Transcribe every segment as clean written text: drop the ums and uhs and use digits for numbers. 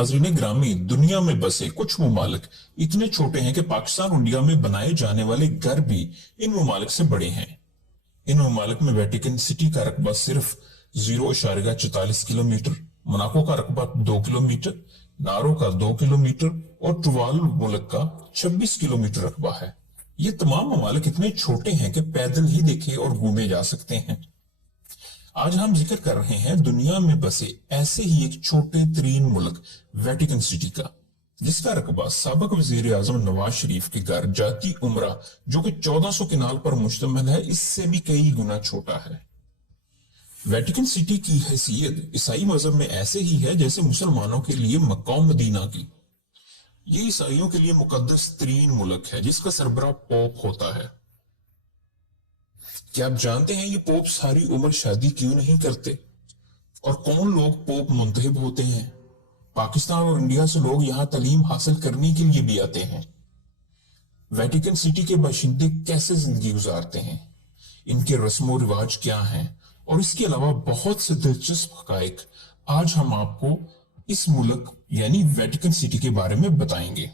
नाज़रीन ग्रामी, दुनिया में बसे कुछ ममालिक इतने छोटे हैं कि पाकिस्तान और इंडिया में बनाए जाने वाले घर भी इन ममालिक से बड़े हैं। इन ममालिक में वेटिकन सिटी का रकबा सिर्फ 0.44 किलोमीटर, मोनाको का रकबा 2 किलोमीटर, नारो का 2 किलोमीटर और टुवालू मुल्क का 26 किलोमीटर रकबा है। ये तमाम ममालिक इतने छोटे हैं कि पैदल ही देखे और घूमे जा सकते हैं। आज हम जिक्र कर रहे हैं दुनिया में बसे ऐसे ही एक छोटे तरीन मुल्क वेटिकन सिटी का, जिसका रकबा साबिक वजीर आजम नवाज शरीफ के घर जाती उमरा जो कि 1400 किनाल पर मुश्तमिल है, इससे भी कई गुना छोटा है। वेटिकन सिटी की हैसियत ईसाई मजहब में ऐसे ही है जैसे मुसलमानों के लिए मक्का और मदीना की। ये ईसाइयों के लिए मुकद्दस तरीन मुल्क है जिसका सरबराह पोप होता है। क्या आप जानते हैं ये पोप सारी उम्र शादी क्यों नहीं करते और कौन लोग पोप मुंतखब होते हैं? पाकिस्तान और इंडिया से लोग यहां तालीम हासिल करने के लिए भी आते हैं। वेटिकन सिटी के बाशिंदे कैसे जिंदगी गुजारते हैं, इनके रस्म और रिवाज क्या हैं और इसके अलावा बहुत से दिलचस्प हकाइक आज हम आपको इस मुल्क यानी वेटिकन सिटी के बारे में बताएंगे।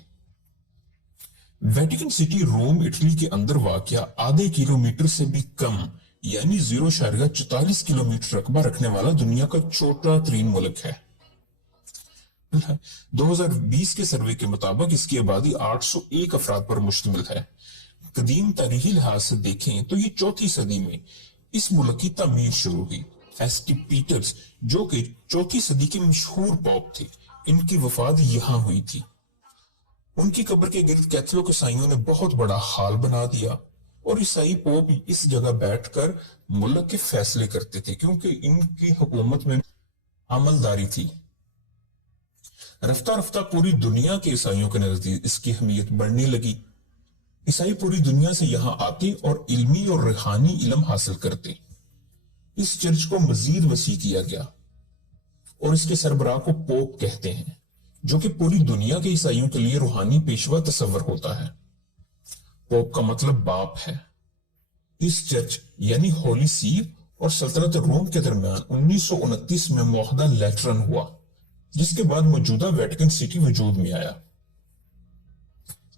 वेटिकन सिटी रोम इटली के अंदर वाक़या आधे किलोमीटर से भी कम यानी 0.44 किलोमीटर रकबा रखने वाला दुनिया का छोटा तरीन मुल्क है। 2020 के सर्वे के मुताबिक इसकी आबादी 801 अफराद पर मुश्तमिल है। कदीम तारीखी लिहाज से देखें तो ये 4वीं सदी में इस मुल्क की तमीर शुरू हुई। एस.टी. पीटर्स जो कि 4वीं सदी के मशहूर पोप थे, इनकी वफात यहां हुई थी। उनकी कब्र के गिर्द कैथोलिक ईसाइयों ने बहुत बड़ा हाल बना दिया और ईसाई पोप इस जगह बैठकर मुल्क के फैसले करते थे क्योंकि इनकी हुकूमत में अमलदारी थी। रफ्ता रफ्ता पूरी दुनिया के ईसाइयों के नजदीक इसकी अहमियत बढ़ने लगी। ईसाई पूरी दुनिया से यहां आते और इल्मी और रूहानी इल्म हासिल करते। इस चर्च को मजीद वसी किया गया और इसके सरबराह को पोप कहते हैं, जो कि पूरी दुनिया के ईसाइयों के लिए रूहानी पेशवा तस्वर होता है। पोप का मतलब बाप है। इस चर्च यानी होली सी और सल्तनत रोम के दरमियान 1929 में मुआहदा लेटरन हुआ, जिसके बाद मौजूदा वेटिकन सिटी वजूद में आया।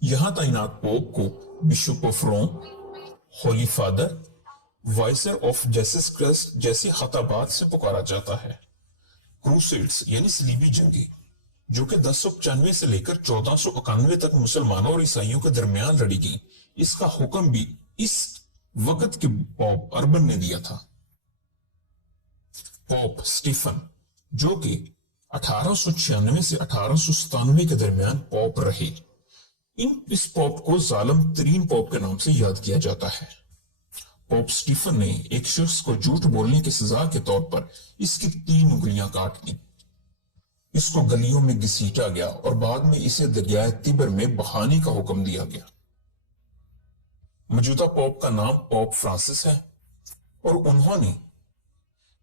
यहां तैनात पोप को bishop of Rome, holy father, vicar of Jesus Christ जैसे खताबात से पुकारा जाता है। क्रूसेड्स यानी सलीबी जंगी जो कि 1095 से लेकर 1491 तक मुसलमानों और ईसाइयों के दरमियान लड़ी गई, इसका हुक्म भी इस वक्त के पोप अर्बन ने दिया था। पोप स्टीफन जो कि 1896 से 1897 के दरमियान पोप रहे, इस पोप को जालिम तरीन पोप के नाम से याद किया जाता है। पोप स्टीफन ने एक शख्स को झूठ बोलने की सजा के तौर पर इसकी 3 उंगलियां काट दी। इसको गलियों में घसीटा गया और बाद में इसे दरियाए तिबर में बहाने का हुक्म दिया गया। मौजूदा पोप का नाम पोप फ्रांसिस है और उन्होंने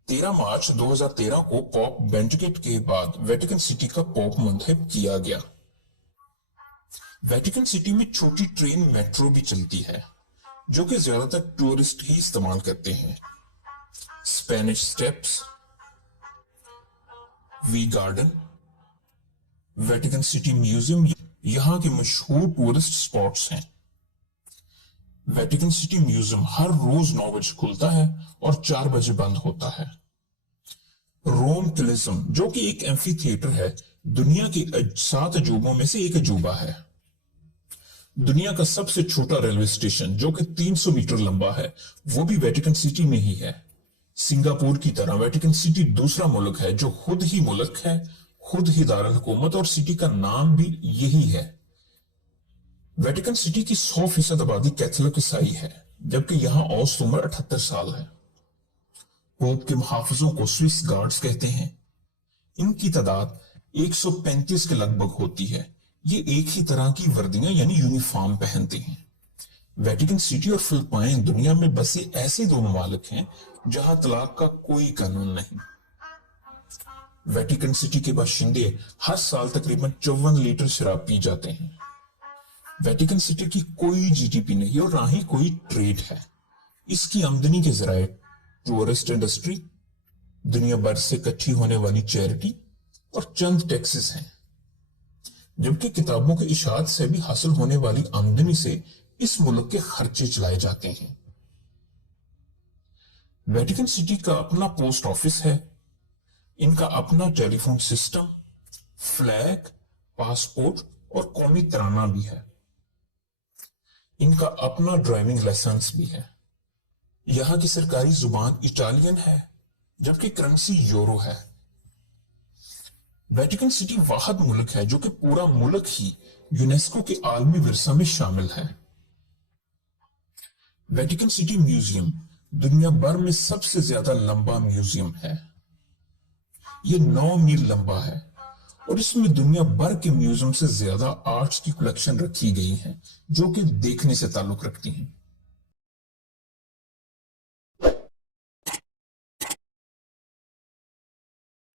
13 मार्च 2013 को पोप बेनेडिक्ट के बाद वेटिकन सिटी का पोप मुंतखब किया गया। वेटिकन सिटी में छोटी ट्रेन मेट्रो भी चलती है जो कि ज्यादातर टूरिस्ट ही इस्तेमाल करते हैं। स्पेनिश स्टेप्स, वी गार्डन, वेटिकन सिटी म्यूजियम यहां के मशहूर टूरिस्ट स्पॉट्स हैं। वेटिकन सिटी म्यूजियम हर रोज 9 बजे खुलता है और 4 बजे बंद होता है। रोम कलिज्म जो कि एक एम्फी थिएटर है, दुनिया के 7 अजूबों में से एक अजूबा है। दुनिया का सबसे छोटा रेलवे स्टेशन जो कि 300 मीटर लंबा है, वो भी वेटिकन सिटी में ही है। सिंगापुर की तरह वेटिकन सिटी दूसरा मुल्क है जो खुद ही मुल्क है, खुद ही दारुल हुकूमत और सिटी का नाम भी यही है। वेटिकन सिटी की 100% आबादी कैथोलिक ईसाई है, जबकि यहां औसत उम्र 78 साल है। पोप के मुहाफिजों को स्विस गार्ड्स कहते हैं। इनकी तादाद 135 के लगभग होती है। ये एक ही तरह की वर्दियां यानी यूनिफॉर्म पहनते हैं। वेटिकन सिटी और फिलिपाइन दुनिया में बसे ऐसे 2 ममालिक हैं जहां तलाक का कोई कानून नहीं। वेटिकन सिटी के बाशिंदे हर साल तकरीबन 54 लीटर शराब पी जाते हैं। वेटिकन सिटी की कोई जीडीपी नहीं और ना ही कोई ट्रेड है। इसकी आमदनी के जराए टूरिस्ट इंडस्ट्री, दुनिया भर से इकट्ठी होने वाली चैरिटी और चंद टैक्सेस हैं। جبکہ کتابوں کے اشاعت سے بھی حاصل ہونے والی آمدنی سے اس ملک کے خرچے چلائے جاتے ہیں۔ ویٹیکن سٹی کا اپنا پوسٹ آفس ہے، ان کا اپنا ٹیلی فون سسٹم، فلیگ، پاسپورٹ اور قومی ترانہ بھی ہے۔ ان کا اپنا ڈرائیونگ لائسنس بھی ہے۔ یہاں کی سرکاری زبان اٹالین ہے، جبکہ کرنسی یورو ہے۔ ویٹیکن سٹی واحد ملک ہے جو کہ پورا ملک ہی یونیسکو کے عالمی ورثہ میں شامل ہے۔ ویٹیکن سٹی میوزیم دنیا بھر میں سب سے زیادہ لمبا میوزیم ہے۔ یہ 9 میل لمبا ہے اور اس میں دنیا بھر کے میوزیم سے زیادہ آرٹس کی کلیکشن رکھی گئی ہیں جو کہ دیکھنے سے تعلق رکھتی ہیں۔